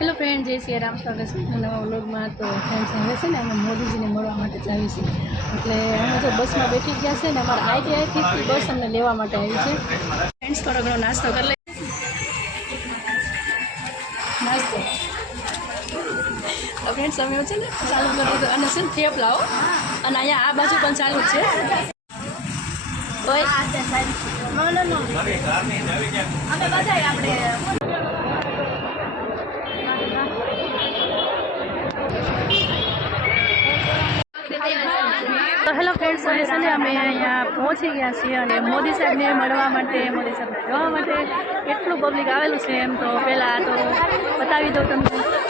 Hello friend જય શ્રી રામ. સ્વાગત છે નવા વ્લોગમાં. તો ફ્રેન્ડ્સ હવે છે ને અમે મોદીજીને મળવા માટે જ આવી છીએ. એટલે અમે જો બસમાં બેઠી ગયા છે ને અમારા આઈટીઆઈથી બસ અમને લેવા માટે આવી છે. ફ્રેન્ડ્સ થોડો ઘણો નાસ્તો કરી લઈએ. નાસ્તો. ફ્રેન્ડ્સ અમે છે ને ચાલુ કરી દીધું અને છે ને થેપલાઓ અને અહીંયા આ બાજુ પણ ચાલુ જ છે. અમે બધા આપણે તો હેલો ફ્રેન્ડ્સ હવે છે ને, અમે અહીંયા પહોંચી ગયા છીએ અને મોદી સાહેબને મળવા માટે, મોદી સાહેબને જોવા માટે કેટલું પબ્લિક આવેલું છે એમ તો પહેલાં તો બતાવી દઉં તમને.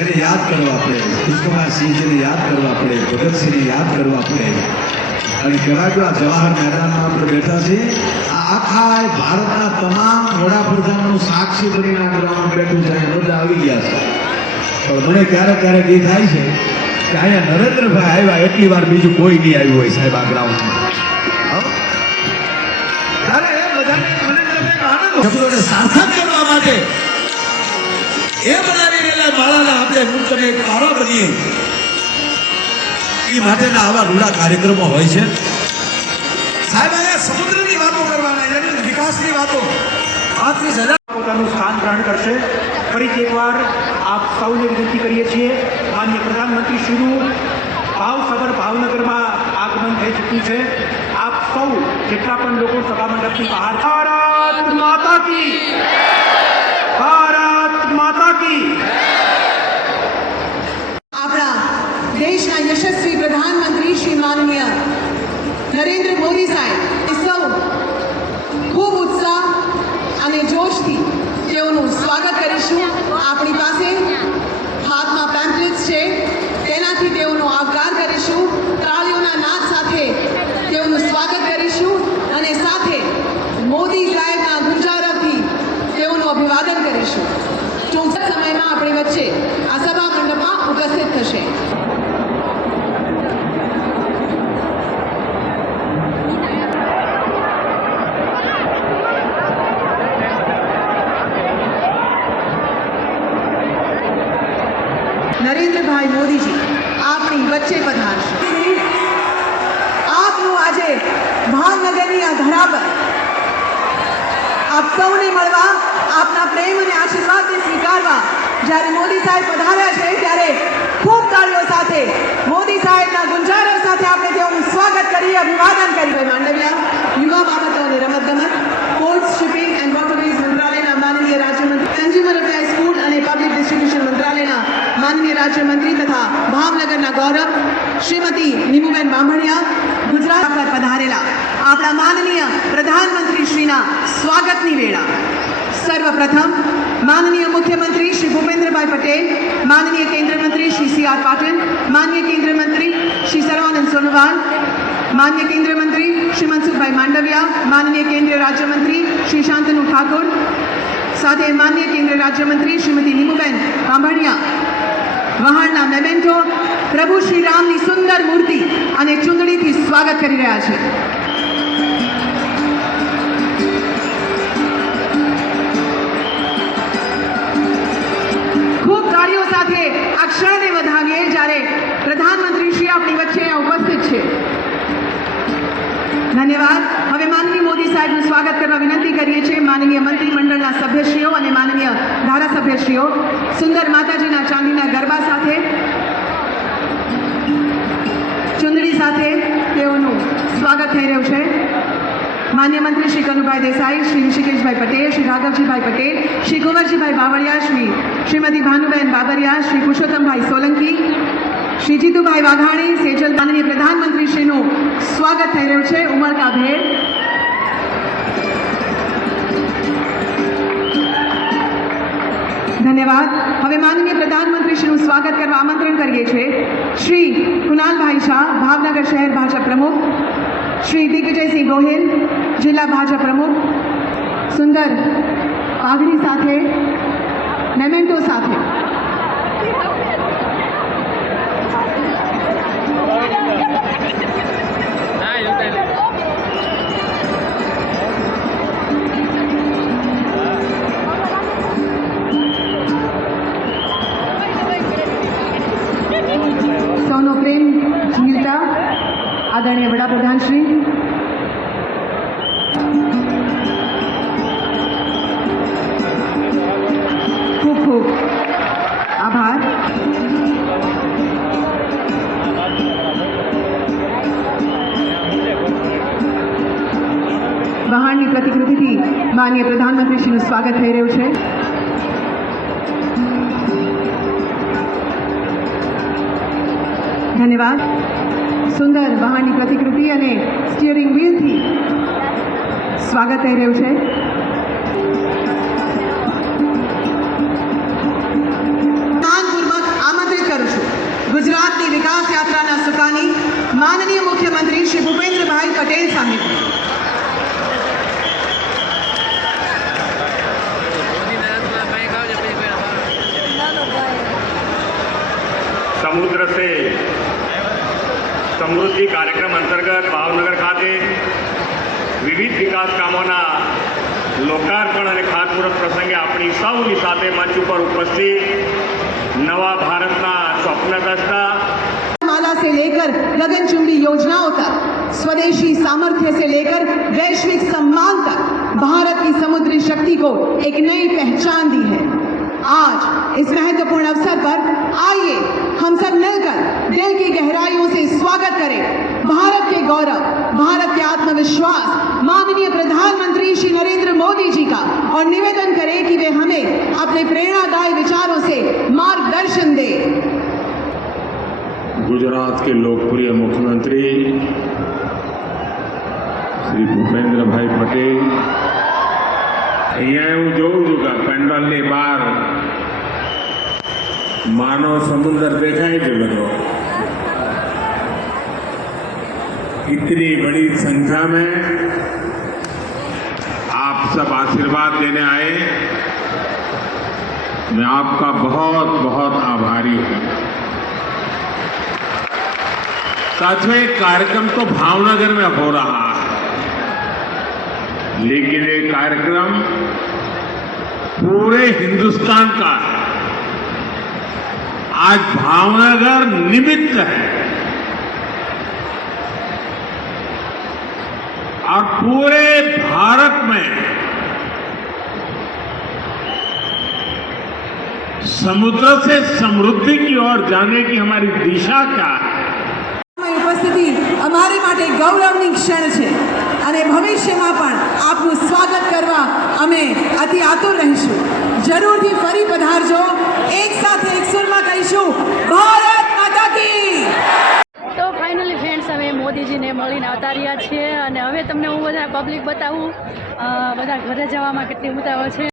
એને યાદ કરવા પડે. કૃષ્ણકુમાર સિંહજીને યાદ કરવા પડે, ભગતસિંહને યાદ કરવા પડે. અને કહેવાય કે જવાહર મેદાનમાં આપણે બેઠા છીએ. આ આખા ભારતના તમામ વડાપ્રધાનનું સાક્ષી બનીને આ ગ્રાઉન્ડ બેઠું છે. બધા આવી ગયા છે. પણ મને ક્યારેક ક્યારેક એ થાય છે કે અહીંયા નરેન્દ્રભાઈ આવ્યા, એટલી વાર બીજું કોઈ નહીં આવ્યું હોય સાહેબ આ ગ્રાઉન્ડમાં. સાર્થક કરવા માટે એ બનાવી રહેલા માળાના આપણે હું તમે એક કરીએ. બનીએ એ માટેના આવા રૂડા કાર્યક્રમો હોય છે. સાહેબ અહીંયા સમુદ્રની વાતો કરવાના એટલે વિકાસની વાતો. પાંત્રીસ હજાર પોતાનું સ્થાન ગ્રહણ કરશે. ફરીથી એકવાર આપ સૌને વિનંતી કરીએ છીએ માન્ય પ્રધાનમંત્રી શ્રીનું ભાવસભર ભાવનગરમાં આગમન થઈ ચૂક્યું છે. આપ સૌ જેટલા પણ લોકો સભામંડપની બહાર ભારત માતા કી ભારત માતા કી આપણા દેશના યશસ્વી પ્રધાનમંત્રી શ્રી માનનીય નરેન્દ્ર મોદી સાહેબ એ સૌ ખૂબ ઉત્સાહ અને જોશથી તેઓનું સ્વાગત કરીશું આપણી પાસે હાથમાં પેમ્પલેટ્સ છે તેનાથી તેઓનો આવકાર કરીશું તાળીઓના નાદ સાથે તેઓનું સ્વાગત કરીશું અને સાથે મોદી સાહેબના ગુંજારવથી તેઓનું અભિવાદન કરીશું ટૂંક જ સમયમાં આપણી વચ્ચે આ સભા મંડપમાં ઉપસ્થિત થશે નરેન્દ્રભાઈ મોદીજી આપણી વચ્ચે પધારશે આપનું આજે ભાવનગરની આ ધરા પર આપ સૌને મળવા, આપના પ્રેમ અને આશીર્વાદને સ્વીકારવા. જ્યારે મોદી સાહેબ પધાર્યા છે, ત્યારે ખૂબ તાળીઓ સાથે મોદી સાહેબના ગુંજારો સાથે આપણે તેઓનું સ્વાગત કરીએ, અભિવાદન કરીએ. માંડવિયા, યુવા બાબતો અને રમતગમત પોર્ટ્સ શિપિંગ એન્ડ વોટરવેઝ મંત્રાલયના માનનીય રાજ્યમંત્રી કન્ઝ્યુમર અફેર્સ ફૂડ અને પબ્લિક ડિસ્ટ્રીબ્યુશન મંત્રાલયના માનનીય રાજ્યમંત્રી તથા ભાવનગરના ગૌરવ, શ્રીમતી નીમુબેન બામણિયા ગુજરાત પર પધારેલા આપણા માનનીય પ્રધાનમંત્રી શ્રીના સ્વાગતની વેળા સર્વપ્રથમ માનનીય મુખ્યમંત્રી શ્રી ભૂપેન્દ્રભાઈ પટેલ માનનીય કેન્દ્રીય મંત્રી શ્રી સી આર પાટીલ માનનીય કેન્દ્રીય મંત્રી શ્રી સર્વાનંદ સોનોવાલ માનનીય કેન્દ્રીય મંત્રી શ્રી મનસુખભાઈ માંડવિયા માનનીય કેન્દ્રીય રાજ્યમંત્રી શ્રી શાંતનુ ઠાકોર સાથે માનનીય કેન્દ્રીય રાજ્યમંત્રી શ્રીમતી નીમુબેન બાંભણિયા વહાણના મેમેન્ટો પ્રભુ શ્રી રામની સુંદર મૂર્તિ અને ચુંદડીથી સ્વાગત કરી રહ્યા છે સાથે આ વધાવીએ જ્યારે પ્રધાનમંત્રી શ્રી આપણી વચ્ચે ઉપસ્થિત છે. ધન્યવાદ. હવે માનનીય મોદી સાહેબનું સ્વાગત કરવા વિનંતી કરીએ છીએ માનનીય મંત્રીમંડળના સભ્યશ્રીઓ અને માનનીય ધારાસભ્યશ્રીઓ. સુંદર માતાજીના ચાંદીના ગરબા સાથે, ચુંદડી સાથે તેઓનું સ્વાગત થઈ રહ્યું છે. માન્ય મંત્રી શ્રી કનુભાઈ દેસાઈ શ્રી ઋષિકેશભાઈ પટેલ શ્રી રાઘવજીભાઈ પટેલ શ્રી કુંવરજીભાઈ બાવળિયા શ્રી શ્રીમતી ભાનુબેન બાબરિયા શ્રી પુરુષોત્તમભાઈ સોલંકી શ્રી જીતુભાઈ વાઘાણી સેજલ માનનીય પ્રધાનમંત્રી શ્રીનું સ્વાગત થઈ રહ્યું છે. ઉમળકાભેર ધન્યવાદ. હવે માનનીય પ્રધાનમંત્રી શ્રીનું સ્વાગત કરવા આમંત્રણ કરીએ છીએ. શ્રી કુનાલભાઈ શાહ, ભાવનગર શહેર ભાજપ પ્રમુખ. શ્રી દિગ્વિજયસિંહ ગોહિલ. જિલ્લા ભાજપ પ્રમુખ સુંદર પાઘડી સાથે મેમેન્ટો સાથે સૌનો પ્રેમ ઝીલતા આદરણીય વડાપ્રધાન શ્રી વહાણની પ્રતિકૃતિથી માનનીય પ્રધાનમંત્રીશ્રીનું સ્વાગત થઈ રહ્યું છે. ધન્યવાદ. સુંદર વહાણની પ્રતિકૃતિ અને સ્ટિયરિંગ વ્હીલથી સ્વાગત થઈ રહ્યું છે. આમંત્રિત કરું છું. ગુજરાતની વિકાસ યાત્રાના સુકાની માનનીય મુખ્યમંત્રી શ્રી ભૂપેન્દ્રભાઈ પટેલ સાહેબ. સમૃદ્ધિ કાર્યક્રમ અંતર્ગત ભાવનગર ખાતે વિવિધ વિકાસ કામોના લોકાર્પણ અને ખાતમુહૂર્ત પ્રસંગે આપણી સૌની સાથે મંચ ઉપર ઉપસ્થિત નવા ભારતના સ્વપ્નદ્રષ્ટા माला से लेकर गगनचुंबी योजनाओं तक स्वदेशी सामर्थ्य से लेकर वैश्विक सम्मान तक भारत की समुद्री शक्ति को एक नई पहचान दी है आज इस महत्वपूर्ण अवसर पर आइए हम सब मिलकर दिल की गहराइयों से स्वागत करें। भारत के गौरव, भारत के आत्मविश्वास, माननीय प्रधानमंत्री श्री नरेंद्र मोदी जी का, और निवेदन करें कि वे हमें अपने प्रेरणादायी विचारों से मार्गदर्शन दें। गुजरात के लोकप्रिय मुख्यमंत्री श्री भूपेंद्र भाई पटेल અહીંયા હું જોઉં છું કે પેન્ડલની બહાર માનવ સમુદ્ર દેખાય છે બધો इतनी बड़ी संख्या में आप सब आशीर्वाद देने आए मैं आपका बहुत बहुत आभारी हूँ साथियों ये कार्यक्रम तो भावनगर में हो रहा है लेकिन ये कार्यक्रम पूरे हिंदुस्तान का आज भावनगर निमित्त है। और पूरे भारत में समुद्र से समृद्धि की ओर जाने की हमारी दिशा क्या है? उपस्थिति हमारे गौरवनी क्षण है અને ભવિષ્યમાં પણ આપનું સ્વાગત કરવા અમે અતિ આતુર રહીશું. જરૂરથી ફરી પધારજો. એક સાથે એક સુરમાં કહીશું, ભારત માતા કી! તો ફાઇનલી ફ્રેન્ડ્સ અમે મોદીજીને મળીને આવતા રહ્યા છીએ. અને હવે તમને હું બધા પબ્લિક બતાવું બધા ઘરે જવામાં કેટલી ઉતાવળ છે.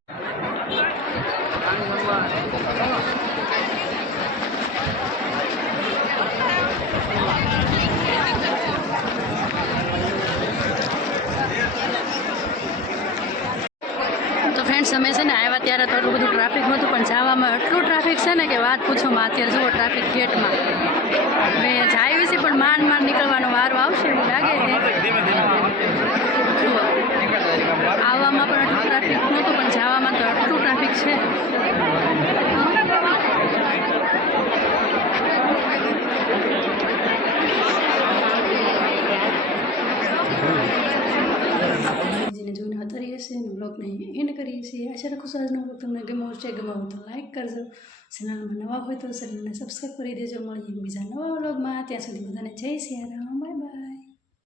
ત્યારે તો એટલું બધું ટ્રાફિક નહોતું, પણ જવામાં એટલું ટ્રાફિક છે ને કે વાત પૂછો માં અત્યારે જુઓ ટ્રાફિક ગેટમાં મેં. જાય છે, પણ માંડ માંડ નીકળવાનો વારો આવશે એવું લાગે છે. આવવામાં પણ એટલું ટ્રાફિક નહોતું, પણ જવામાં તો એટલું ટ્રાફિક છે. છીએ આશા રાખું છું આજનો તમને ગમ્યો હશે ગમાવો તો લાઈક કરજો ચેનલમાં નવા હોય તો ચેનલને સબસ્ક્રાઈબ કરી દેજો મળીએ બીજા નવા બ્લોગમાં ત્યાં સુધી બધાને જય સિયારામ બાય બાય